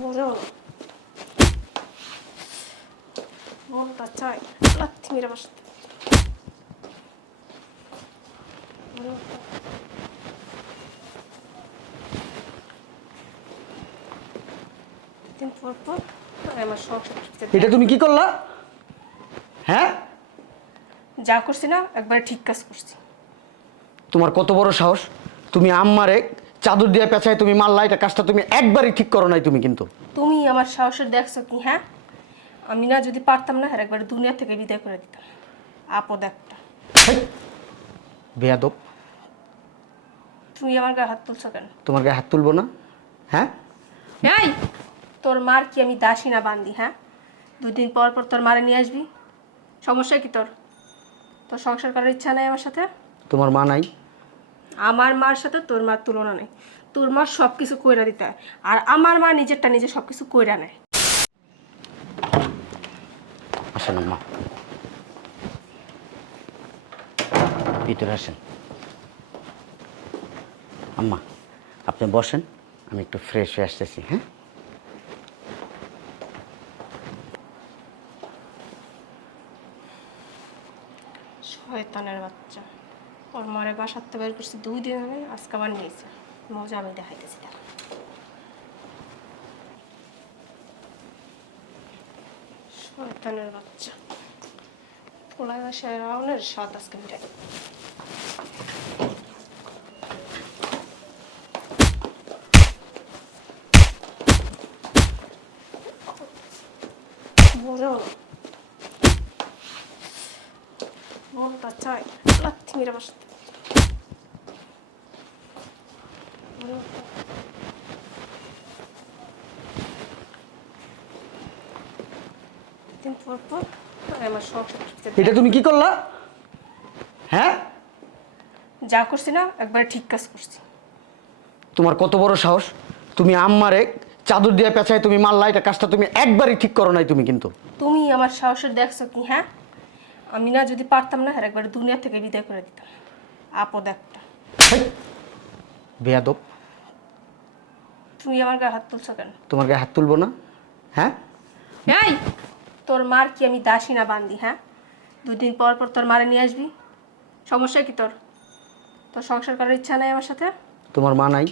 বোঝো মনটা চাই লাথি মেরে বসতে এটা তুমি কি করলা? হ্যাঁ? যা করছি না একবার ঠিক কাজ করছি। তোমার কত বড় সাহস? তুমি আম্মারে চাদর দিয়ে পেঁচায় তুমি মারলা এটা কাজটা তুমি একবারই ঠিক করো নাই তুমি কিন্তু। তুমি আমার সাহসের দেখছ কি হ্যাঁ? আমি না যদি পারতাম না হ্যাঁ একবার দুনিয়া থেকে বিদায় করে দিতাম। আপদ একটা বেয়াদব। তুমি আমার গায়ে হাত তুলছো কেন? তোমার গায়ে হাত তুলবো না হ্যাঁ? এই তোর মার কি আমি দাসী না বান্দি হ্যাঁ? দুদিন পর পর তোর মারে নিয়ে আসবি। সমস্যা কি তোর? তোর সংসার করার ইচ্ছা নাই আমার সাথে? তোমার মা নাই। আমার মার সাথে তোর মার তুলনা নেই। তোর মা সব কিছু কইরা দিতে আর আমার মা নিজেরটা নিজে সব কিছু কইরা নেয়। আসেন মা। ভিতরে আসেন। আম্মা আপনি বসেন আমি একটু ফ্রেশ হয়ে আসতেছি হ্যাঁ? শয়তানের বাচ্চা। ওর মারে বাসাতে বের করছি, দুই দিন আগে আজকে আবার নিয়েছে। মজা আমি দেখাইতেছি তার। শয়তানের বাচ্চা। পোলায় বাসায় রাউনের সাত আজকে মিটাই বোঝো না মনটা চাই পর আমার এটা তুমি কি করলা? হ্যাঁ? যা করছি না একবার ঠিক কাজ করছি। তোমার কত বড় সাহস? তুমি আম্মারে চাদর দিয়ে পেঁচায় তুমি মারলা এটা কাজটা তুমি একবারই ঠিক করো নাই তুমি কিন্তু। তুমি আমার সাহসের দেখছ কি হ্যাঁ? আমি না যদি পারতাম না একবার দুনিয়া থেকে বিদায় করে দিতাম। আপদ একটা। বেয়াদব। তুমি আমার গায়ে হাত তুলছো কেন? তোমার গায়ে হাত তুলবো না? হ্যাঁ? এই তোর মার কি আমি দাসী না বান্দি হ্যাঁ? দুদিন পর পর তোর মারে নিয়ে আসবি? সমস্যা কি তোর? তোর সংসার করার ইচ্ছা নেই আমার সাথে? তোমার মা নাই?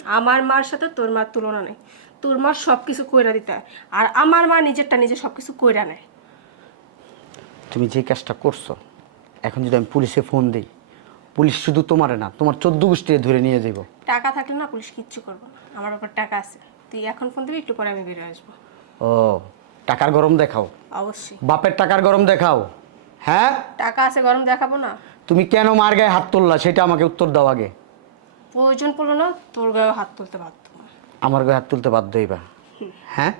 আমার মার সাথে তোর মার তুলনা নেই। তোর মার সব কিছু কইরা দিতে হয়। আর আমার মা নিজেরটা নিজে সব কিছু কইরা নেয়। তুমি যে কাজটা করছ এখন যদি আমি পুলিশে ফোন দিই পুলিশ শুধু তোমারে না তোমার চোদ্দ গোষ্ঠী ধরে নিয়ে যাব টাকা থাকলে না পুলিশ কিচ্ছু করব না। আমার ব্যাপার টাকা আছে। তুই এখন ফোন দিবি একটু পরে আমি বেরিয়ে আসব। ও টাকার গরম দেখাও। অবশ্যই। বাপের টাকার গরম দেখাও। হ্যাঁ? টাকা আছে গরম দেখাবো না। তুমি কেন মার গায়ে হাত তুললা সেটা আমাকে উত্তর দাও আগে। প্রয়োজন পড়ল না তোর গায়ে হাত তুলতে বাধ্য। আমার গায়ে হাত তুলতে বাধ্য হইবা। হ্যাঁ?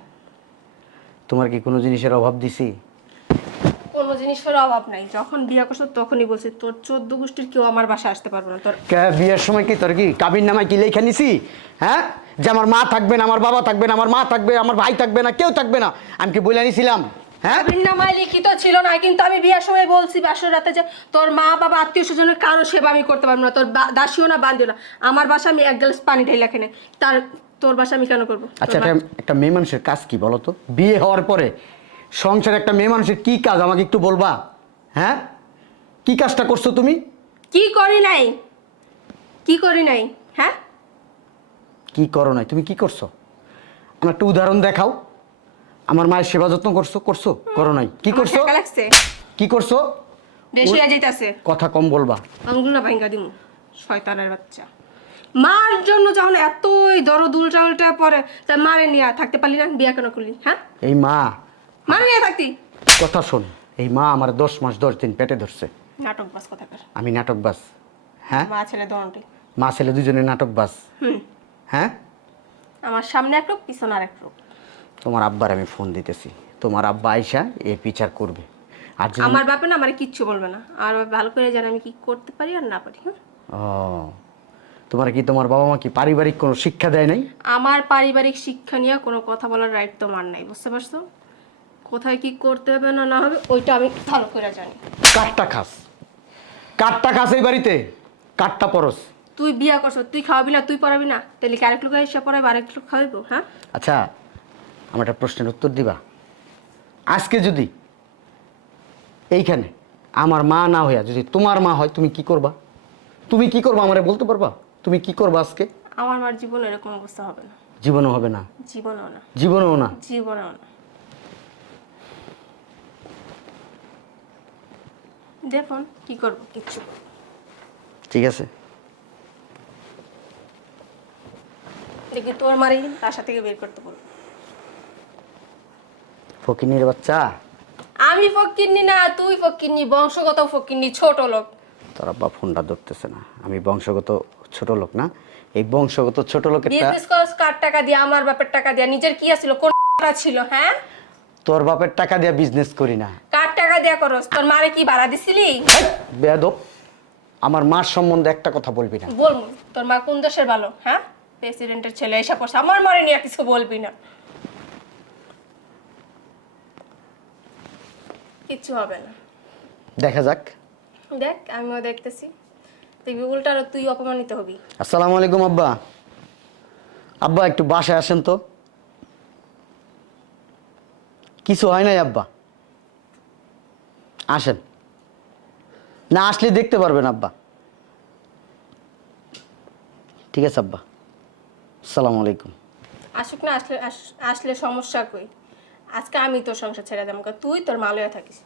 তোমার কি কোনো জিনিসের অভাব দিছি? কোনো জিনিসের অভাব নাই। যখন বিয়ে করছ তখনই বলছি তোর চোদ্দ গোষ্ঠীর কেউ আমার বাসায় আসতে পারবে না। তোর বিয়ের সময় কি তোর কি কাবির নামায় কি লেখা নিছি? হ্যাঁ? যে আমার মা থাকবে না আমার বাবা থাকবে না আমার মা থাকবে আমার ভাই থাকবে না কেউ থাকবে না। আমি কি বলে নিছিলাম? হ্যাঁ? নামায় লিখিত ছিল না কিন্তু আমি বিয়ের সময় বলছি বাসর রাতে যে তোর মা বাবা আত্মীয় স্বজনের কারও সেবা আমি করতে পারব না তোর দাসীও না বান্ধিও না। আমার বাসা আমি এক গ্লাস পানি ঢেলে খেনে তার তোর বাসা আমি কেন করব? আচ্ছা একটা মেয়ে মানুষের কাজ কি বলো তো? বিয়ে হওয়ার পরে সংসারে একটা মেয়ে মানুষের কি কাজ? আমাকে একটু বলবা। হ্যাঁ? কি কাজটা করছ তুমি? কি করি নাই? কি করি নাই? হ্যাঁ? কি করো নাই? তুমি কি করছ? আমার একটা উদাহরণ দেখাও। আমার মায়ের সেবা যত্ন করছ? করছ? করো নাই। কি আমার করছ? ঠেকা লাগছে। কি করছ? যাইতাছে। কথা কম বলবা। আঙুল না ভাঙ্গা দিমু। শয়তানের বাচ্চা। মার জন্য যখন এতই দরদ উল্টা উল্টা পরে তা মারে নিয়ে থাকতে পারলি না বিয়া কেন করলি? হ্যাঁ? এই মা মারে নিয়ে থাকতি। কথা শোন এই মা আমার দশ মাস দশ দিন পেটে ধরছে। নাটক বাস কথা কর। আমি নাটক বাস হ্যাঁ? মা ছেলে দনটি। মা ছেলে দুজনে নাটক বাস। হুম। হ্যাঁ? আমার সামনে এক রূপ পিছনে আর এক রূপ। তোমার আব্বার আমি ফোন দিতেছি। তোমার আব্বা আইসা এর বিচার করবে। আর আমার বাপে না আমার কিচ্ছু বলবে না। আর ভালো করে জানে আমি কি করতে পারি আর না পারি হুম? ও। তোমার কি তোমার বাবা মা কি পারিবারিক কোনো শিক্ষা দেয় নাই? আমার পারিবারিক শিক্ষা নিয়ে কোনো কথা বলার রাইট তোমার নাই বুঝতে পারছ? কোথায় কি করতে হবে না না হবে ওইটা আমি ভালো করে জানি। কাঠটা খাস। কাঠটা খাস এই বাড়িতে। কাঠটা পরস। তুই বিয়া করছ তুই খাওয়াবি না তুই পড়াবি না তাহলে কি আরেক লোক এসে পড়াবি আরেক লোক খাওয়াইবো হ্যাঁ? আচ্ছা আমার একটা প্রশ্নের উত্তর দিবা। আজকে যদি এইখানে আমার মা না হইয়া যদি তোমার মা হয় তুমি কি করবা? তুমি কি করবা আমারে বলতে পারবা? তুমি কি করবা আজকে? আমার মার জীবনে এরকম অবস্থা হবে না। জীবনও হবে না। জীবনও না। জীবনেও না। জীবনেও না। দেখুন কি করব কিচ্ছু ঠিক আছে। দেখবি তোর মারি? বাসা থেকে বের করতে বলব ফকিনের বাচ্চা? আমি না তুই বংশগত ছোট লোক। তোর আব্বা ফোনটা ধরতেছে না। আমি বংশগত ছোট লোক না। এই বংশগত ছোট লোকের বিজনেস করস কার টাকা দিয়ে আমার বাপের টাকা দিয়ে নিজের কি আছিল কোন ছিল হ্যাঁ? তোর বাপের টাকা দিয়ে বিজনেস করি না। কার দিয়া করস। তোর মারে কি ভাড়া দিছিলি? বেয়াদব আমার মার সম্বন্ধে একটা কথা বলবি না। বলব। তোর মা কোন দেশের ভালো হ্যাঁ? প্রেসিডেন্টের ছেলে এসে পড়ছে। আমার মারে নিয়ে কিছু বলবি না। কিচ্ছু হবে না। দেখা যাক। দেখ আমিও দেখতেছি। দেখবি উল্টার তুই অপমানিত হবি। আসসালামু আলাইকুম আব্বা। আব্বা একটু বাসায় আসেন তো। কিছু হয় নাই আব্বা? আসেন। না আসলে দেখতে পারবেন আব্বা। ঠিক আছে আব্বা। আসসালামু আলাইকুম। আসুক না আসলে আস- আসলে সমস্যা কই? আজকে আমি তোর সংসার ছেড়ে দেব তুই তোর মালয়া থাকিস।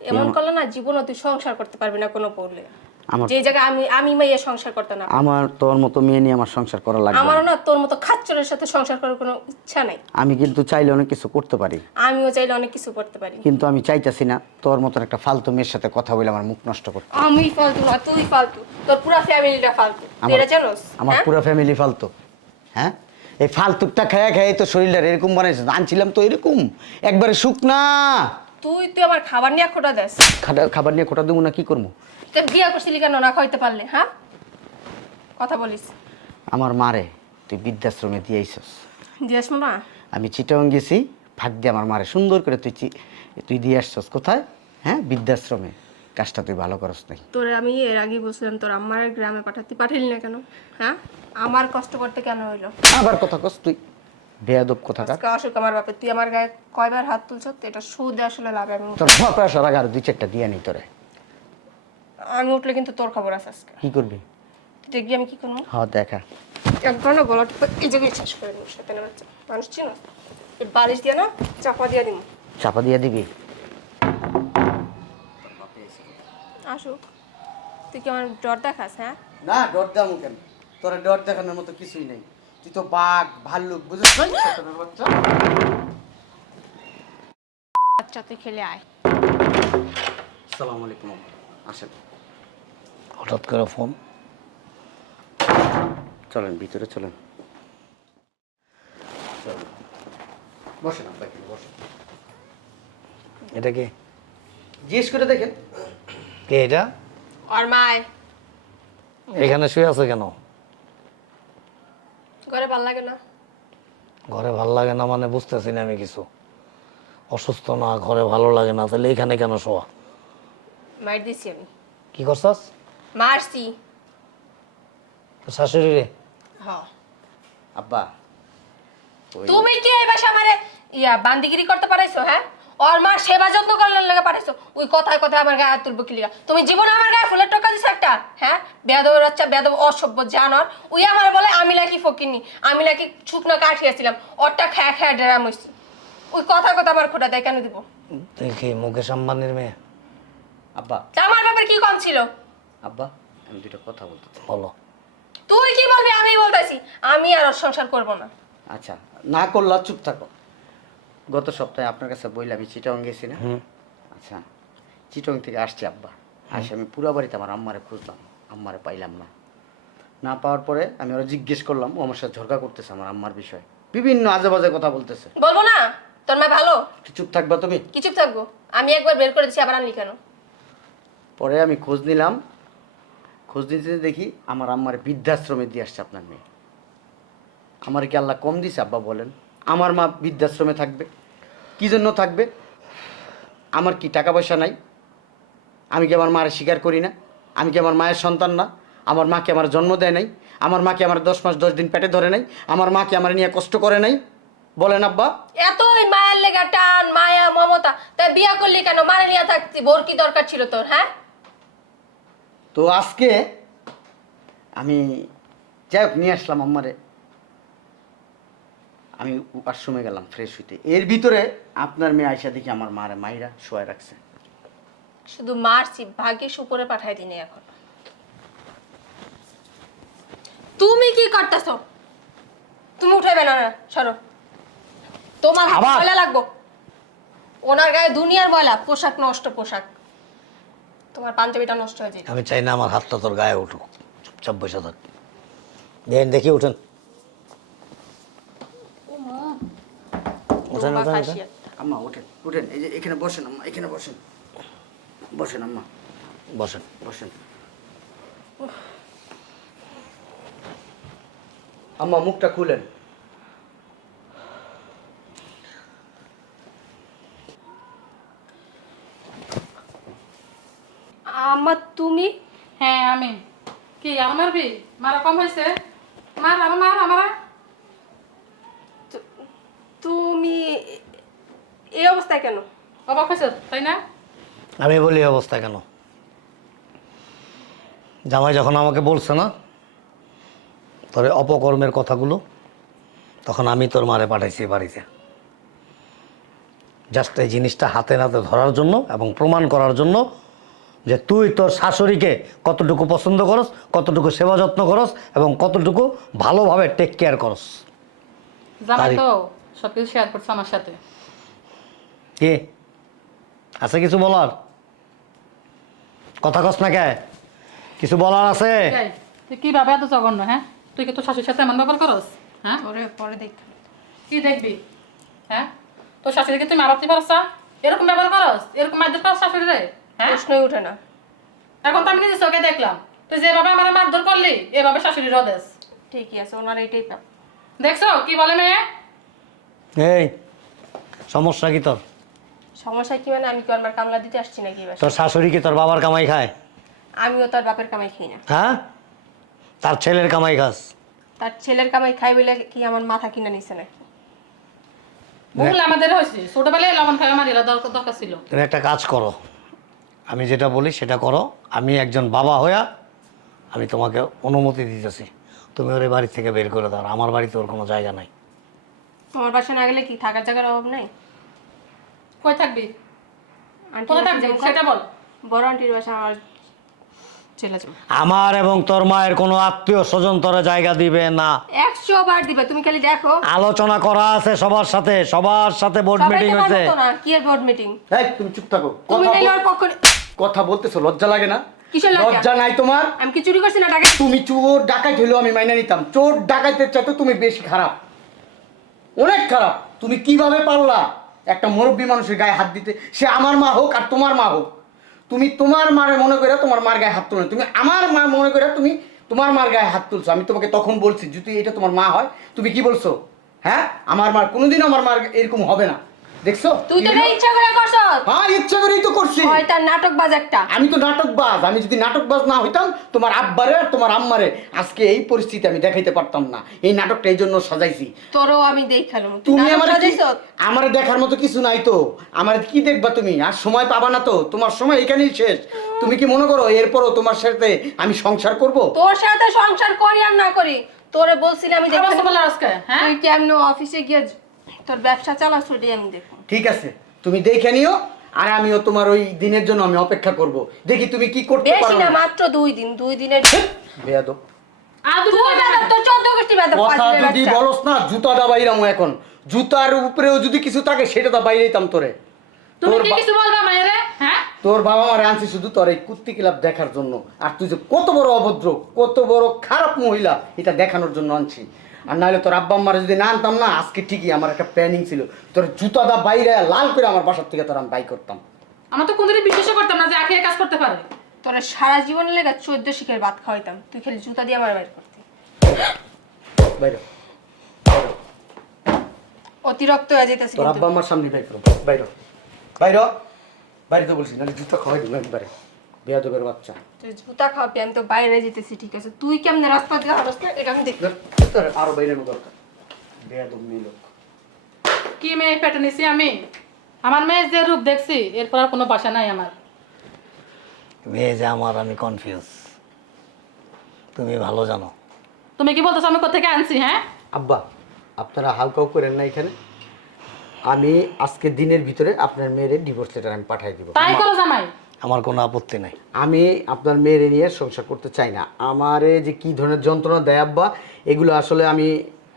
এমন করলে না জীবনও তুই সংসার করতে পারবি না কোনো পড়লে আমার- যে জায়গায় আমি আমি মাইয়া সংসার করতে না। আমার তোর মতো মেয়ে নিয়ে আমার সংসার করা লাগবে। আমারও না তোর মতো খাচ্চরের সাথে সংসার করার কোনো ইচ্ছা নাই। আমি কিন্তু চাইলে অনেক কিছু করতে পারি। আমিও চাইলে অনেক কিছু করতে পারি। কিন্তু আমি চাইতেছি না তোর মতন একটা ফালতু মেয়ের সাথে কথা বলে আমার মুখ নষ্ট করতে। আমি ফালতু না তুই ফালতু। তোর পুরো ফ্যামিলিটা ফালতু। এটা জানোস? আমার হ্যাঁ? পুরো ফ্যামিলি ফালতু। হ্যাঁ? এই ফালতুটা খায়া খাই তো শরীরটা এরকম বানাইছে আনছিলাম তো এরকম। একবারে শুকনা। তুই তুই আমার খাবার নিয়ে খোটা দেস? খাবার নিয়ে খোটা দেবো না কি করব? তুই বিয়া করছিলি কেন? না খাইতে পারলে হ্যাঁ? কথা বলিস। আমার মারে তুই বৃদ্ধাশ্রমে দিয়ে আইসস। দিয়াস না আমি চিটং গেছি ভাগ দিয়ে আমার মারে সুন্দর করে তুই তুই দিয়ে আসছস। কোথায়? হ্যাঁ বৃদ্ধাশ্রমে। কাজটা তুই ভালো করস নাই। তোরে আমি এর আগে বলছিলাম তোর আমার গ্রামে পাঠাতে পাঠাইলি না কেন? হ্যাঁ? আমার কষ্ট করতে কেন হইল? আবার কথা কস তুই। বেয়াদব আজকে অসুখ আমার বাপে তুই আমার গায়ে কয়বার হাত তুলছ? এটা সুদে আসলে লাভ আমি তোর বাপরা সারা আর দুই চারটা দিয়ে নি তোরে। আমি উঠলে কিন্তু তোর খবর আছে আজকে। কি করবি? তুই দেখবি আমি কি করব? হ্যাঁ দেখা। একবার না গলা টিপে এই জায়গায় শেষ করে নিব সেখানে বাচ্চা। মানুষ চিনো? বালিশ দিয়ে না চাপা দিয়ে দিব। চাপা দিয়ে দিবি? আসুক। তুই কি আমার ডর দেখাস হ্যাঁ? না ডর দাম কেন তোরা ডর দেখানোর মতো কিছুই নেই। তুই তো বাঘ ভাল্লুক বুঝছিস বাচ্চা আচ্ছা তুই খেলে আয়। আসসালামু আলাইকুম আসেন। হঠাৎ করে ফোন। চলেন ভিতরে চলেন। বসেন বসেন। এটা কি? জিজ্ঞেস করে দেখেন। কে এটা? আর মায় এখানে শুয়ে আছে কেন? ঘরে ভালো লাগে না? ঘরে ভালো লাগে না মানে বুঝতেছি না আমি কিছু। অসুস্থ না ঘরে ভালো লাগে না তাহলে এখানে কেন শোয়া? মার দিছি আমি। কি করছাস? মারছি। তোর শাশুড়ি রে? হ্যাঁ আব্বা। তুমি কি এই বাসা আমারে ইয়া বান্দিগিরি করতে পারাইছো হ্যাঁ? ওর মা সেবা যত্ন করার লাগে পাঠাইছো। ওই কথায় কথায় আমার গায়ে হাত তুলবো কিলিগা তুমি জীবনে আমার গায়ে ফুলের টোকা দিছো একটা? হ্যাঁ? বেদবের বাচ্চা বেদব অসভ্য জানর ওই আমার বলে আমি নাকি ফকিনি আমি নাকি শুকনো কাঠিয়েছিলাম ওরটা খায়া খায়া ডেরাম হইছি। ওই কথা কথা আমার খোটা দেয় কেন দিব? দেখি মুকেশ আম্বানির মেয়ে। আব্বা। তা আমার বাপের কি কম ছিল? আব্বা আমি দুটো কথা বলতে চাই। বলো। তুই কি বলবি? আমি বলতেছি। আমি আর ওর সংসার করব না। আচ্ছা না করলা চুপ থাকো। গত সপ্তাহে আপনার কাছে বইলে আমি চিটং গেছি না? আচ্ছা চিটং থেকে আসছি আব্বা। আসে আমি পুরো বাড়িতে আমার আম্মারে খুঁজলাম আম্মারে পাইলাম না। না পাওয়ার পরে আমি ওরা জিজ্ঞেস করলাম ও আমার সাথে ঝরকা করতেছে আমার আম্মার বিষয়ে। বিভিন্ন আজে বাজে কথা বলতেছে। বলব না? তোর মা ভালো? একটু চুপ থাকবা তুমি? কি চুপ থাকব? আমি একবার বের করে দিচ্ছি আবার আনলি কেন? পরে আমি খোঁজ নিলাম। খোঁজ নিতে নিতে দেখি আমার আম্মারে বৃদ্ধাশ্রমে দিয়ে আসছে আপনার মেয়ে। আমার কি আল্লাহ কম দিছে আব্বা বলেন? আমার মা বৃদ্ধাশ্রমে থাকবে। কী জন্য থাকবে? আমার কি টাকা পয়সা নাই? আমি কি আমার মায়ের স্বীকার করি না? আমি কি আমার মায়ের সন্তান না? আমার মাকে আমার জন্ম দেয় নাই? আমার মাকে আমার দশ মাস দশ দিন পেটে ধরে নাই? আমার মাকে আমার নিয়ে কষ্ট করে নাই? বলেন আব্বা। এতই মায়ের লেগা টান মায়া মমতা। তাই বিয়া করলি কেন? মারে নিয়ে থাকতি বোর কি দরকার ছিল তোর হ্যাঁ? তো আজকে আমি যাই হোক নিয়ে আসলাম আম্মারে। আমি ওয়াশরুমে গেলাম ফ্রেশ হইতে। এর ভিতরে আপনার মেয়ে আয়সা দেখি আমার মারে মাইরা শোয়া রাখছে। শুধু মারছি ভাগ্যে উপরে পাঠাই দিনে এখন। তুমি কি করতেছো? তুমি উঠাইবে না না সরো। তোমার হাতে? ময়লা লাগবো? ওনার গায়ে দুনিয়ার ময়লা পোশাক নষ্ট পোশাক। তোমার পাঞ্জাবিটা নষ্ট হয়ে যায়। আমি চাই না আমার হাতটা তোর গায়ে উঠুক চুপচাপ বসে থাক। দেখেন দেখি উঠেন। আম্মা ওঠেন ওঠেন এই যে এখানে বসেন আম্মা এখানে বসেন। বসেন আম্মা। বসেন। বসেন। আম্মা মুখটা খুলেন। আমার তুমি? হ্যাঁ আমি। কি আমার মারবি মারা কম হয়েছে মার আর মার আমার তু- তুমি এই অবস্থায় কেন? অবাক হয়েছে তাই না? আমি বলি এই অবস্থা কেন? জামাই যখন আমাকে বলছে না তোর এই অপকর্মের কথাগুলো তখন আমি তোর মারে পাঠাইছি বাড়িতে। জাস্ট এই জিনিসটা হাতে নাতে ধরার জন্য এবং প্রমাণ করার জন্য যে তুই তোর শাশুড়িকে কতটুকু পছন্দ করস কতটুকু সেবা যত্ন করস এবং কতটুকু ভালোভাবে টেক কেয়ার করস। জামাই তো সব কিছু শেয়ার করছে আমার সাথে। কি? আছে কিছু বলার? কথা কস না কে? কিছু বলার আছে? এই, তুই কি ভাবে এত জঘন্য হ্যাঁ? তুই কি তোর শাশুড়ির সাথে এমন ব্যবহার করস? হ্যাঁ? পরে পরে দেখ। কি দেখবি? হ্যাঁ? তোর শাশুড়িকে তুই মারাতে পারস না? এরকম ব্যবহার করস? এরকম মারধর করস শাশুড়ি রে হ্যাঁ? প্রশ্নই উঠে না। এখন তো আমি নিজে চোখে দেখলাম। তুই যেভাবে আমার মারধর করলি এভাবে শাশুড়ির হদেস ঠিকই আছে ওনার এইটাই প্রাপ্য। দেখছ? কি বলে মেয়ে? এই সমস্যা কি তোর? সমস্যা কি মানে? আমি কি আমার কামলা দিতে আসছি নাকি এবার তোর শাশুড়ি কি তোর বাবার কামাই খায়? আমিও তার বাপের কামাই খাই না। হ্যাঁ? তার ছেলের কামাই খাস? তার ছেলের কামাই খাই বলে কি আমার মাথা কিনা নিছে নাকি? ভুল আমাদের হয়েছে। ছোটবেলায় লবণ খাওয়া মারিলা দরকার দরকার ছিল। তুমি একটা কাজ করো। আমি যেটা বলি সেটা করো। আমি একজন বাবা হইয়া আমি তোমাকে অনুমতি দিতেছি। তুমি ওর বাড়ি থেকে বের করে দাও। আমার বাড়িতে ওর কোনো জায়গা নাই। তোমার বাসা না গেলে কি থাকার জায়গার অভাব নেই? কই থাকবি? কোথায় থাকবি? সেটা বল। বড় আন্টির বাসা আমার চলে যাব। আমার এবং তোর মায়ের কোনো আত্মীয় স্বজন তোরা জায়গা দিবে না। একশো বার দিবে তুমি খালি দেখো। আলোচনা করা আছে সবার সাথে সবার সাথে বোর্ড মিটিং হয়েছে। কি এর বোর্ড মিটিং এই তুমি চুপ থাকো। তুমি কথা নাইলে ওর পক্ষ কথা বলতেছো লজ্জা লাগে না? কিসের লজ্জা? লজ্জা নাই তোমার? আমি কি চুরি করছি না টাকা তুমি চোর ডাকাইত হইলেও আমি মাইনা নিতাম। চোর ডাকাইতের চাইতে তুমি বেশি খারাপ। অনেক খারাপ। তুমি কীভাবে পারলা? একটা মুরব্বী মানুষের গায়ে হাত দিতে, সে আমার মা হোক আর তোমার মা হোক, তুমি তোমার মারে মনে করে তোমার মার গায়ে হাত তুলো তুমি আমার মা মনে করে তুমি তোমার মার গায়ে হাত তুলছো। আমি তোমাকে তখন বলছি, যদি এটা তোমার মা হয়, তুমি কি বলছো? হ্যাঁ? আমার মার কোনোদিন আমার মার এরকম হবে না। দেখছ? তুই তো কি ইচ্ছা করে করছ। হ্যাঁ ইচ্ছা করেই তো করছি। হয় তার নাটক বাজ একটা। আমি তো নাটকবাজ। আমি যদি নাটকবাজ না হইতাম তোমার আব্বারে আর তোমার আম্মারে আজকে এই পরিস্থিতি আমি দেখাইতে পারতাম না। এই নাটকটা এই জন্য সাজাইছি। তোরও আমি দেখালাম তুমি আমার সাজাইছ? আমারে দেখার মতো কিছু নাই তো। আমার কি দেখবা তুমি? আর সময় পাবা না তো। তোমার সময় এখানেই শেষ। তুমি কি মনে করো এরপরও তোমার সাথে আমি সংসার করব? তোর সাথে সংসার করি আর না করি তোরে বলছিলাম আমি আজকে হ্যাঁ? তুই কেমন অফিসে গিয়ে তোর ব্যবসা চালাস ওটাই আমি দেখব। ঠিক আছে তুমি দেখে নিও আর আমিও তোমার ওই দিনের জন্য আমি অপেক্ষা করব। দেখি তুমি কি করতে বেশি পারো না না। মাত্র দুই দিন দুই দিনের বেয়াদব। আর দুটো তুই বেদব, তোর চোদ্দ গোষ্ঠী বেদব, কথা যদি বলস না জুতা দা বাইরাম এখন। জুতার উপরেও যদি কিছু থাকে সেটা দা বাইরেইতাম তোরে। তুমি তোর কি কিছু বলবা মায়েরে হ্যাঁ? তোর বাবা মারে আনছি শুধু তোর এই কুত্তি ক্লাব দেখার জন্য। আর তুই যে কত বড় অভদ্র কত বড় খারাপ মহিলা এটা দেখানোর জন্য আনছি। আর নাহলে তোর আব্বা আম্মারে যদি না আনতাম না আজকে ঠিকই আমার একটা প্ল্যানিং ছিল। তোর জুতা দা বাইরে লাল করে আমার বাসার থেকে তোর আমি বাই করতাম। আমরা তো কোনদিনই বিশ্বাস করতাম না যে আখে কাজ করতে পারে। তোরা সারা জীবন লেগে চোদ্দ শিখের ভাত খাওয়াইতাম। তুই খালি জুতা দিয়ে আমার বাইর করতি। বাইরে অতিরিক্ত হয়ে যেতেছি তোর আব্বা আমার সামনে বাইর করো। বাইরে বাইরে বাইরে তো বলছি নাহলে জুতা খাওয়াই দিবো একবারে বেয়াদবের বাচ্চা। তুই জুতা খাওয়াবি আমি তো বাইরে যেতেছি ঠিক আছে? তুই কেমনে রাস্তা দিয়ে হারস না এটা আমি দেখ। তোর আরও বাইরের দরকার। বেয়াদব মেয়ে লোক। কি মেয়ে পেটে নিছি আমি? আমার মেয়ে যে রূপ দেখছি এরপর আর কোনো বাসা নাই আমার। মেয়ে যে আমার আমি কনফিউজ তুমি ভালো জানো। তুমি কি বলতেছো আমি কোথেকে আনছি হ্যাঁ? আব্বা আপনারা হালকাও করেন না এখানে। আমি আজকে দিনের ভিতরে আপনার মেয়ের ডিভোর্স লেটার আমি পাঠিয়ে দিব। তাই করো জামাই। আমার কোনো আপত্তি নাই। আমি আপনার মেয়ের নিয়ে সংসার করতে চাই না। আমারে যে কি ধরনের যন্ত্রণা দেয় আব্বা এগুলো আসলে আমি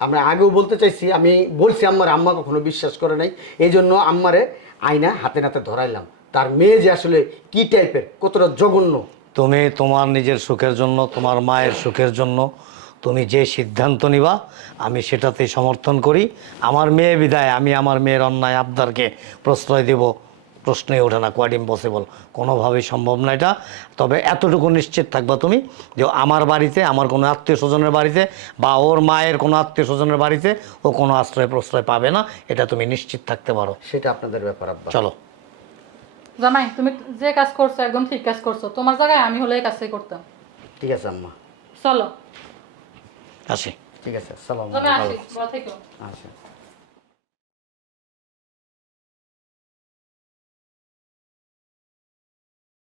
আমরা আগেও বলতে চাইছি আমি বলছি আম্মার আম্মা কখনো বিশ্বাস করে নাই। এই জন্য আম্মারে আয়না হাতে নাতে ধরাইলাম। তার মেয়ে যে আসলে কি টাইপের কতটা জঘন্য। তুমি তোমার নিজের সুখের জন্য তোমার মায়ের সুখের জন্য তুমি যে সিদ্ধান্ত নিবা আমি সেটাতেই সমর্থন করি। আমার মেয়ে বিদায় আমি আমার মেয়ের অন্যায় আবদারকে প্রশ্রয় দেব। প্রশ্নই ওঠে না কোয়াইট ইম্পসিবল কোনোভাবেই সম্ভব না এটা। তবে এতটুকু নিশ্চিত থাকবা তুমি যে আমার বাড়িতে আমার কোনো আত্মীয় স্বজনের বাড়িতে বা ওর মায়ের কোনো আত্মীয় স্বজনের বাড়িতে ও কোনো আশ্রয় প্রশ্রয় পাবে না এটা তুমি নিশ্চিত থাকতে পারো। সেটা আপনাদের ব্যাপার আব্বা। চলো। জামাই তুমি যে কাজ করছ একদম ঠিক কাজ করছ। তোমার জায়গায় আমি হলে এই কাজটাই করতাম। ঠিক আছে আম্মা। চলো। আসি। ঠিক আছে সালাম জামাই আসি বড় থেকো। আচ্ছা।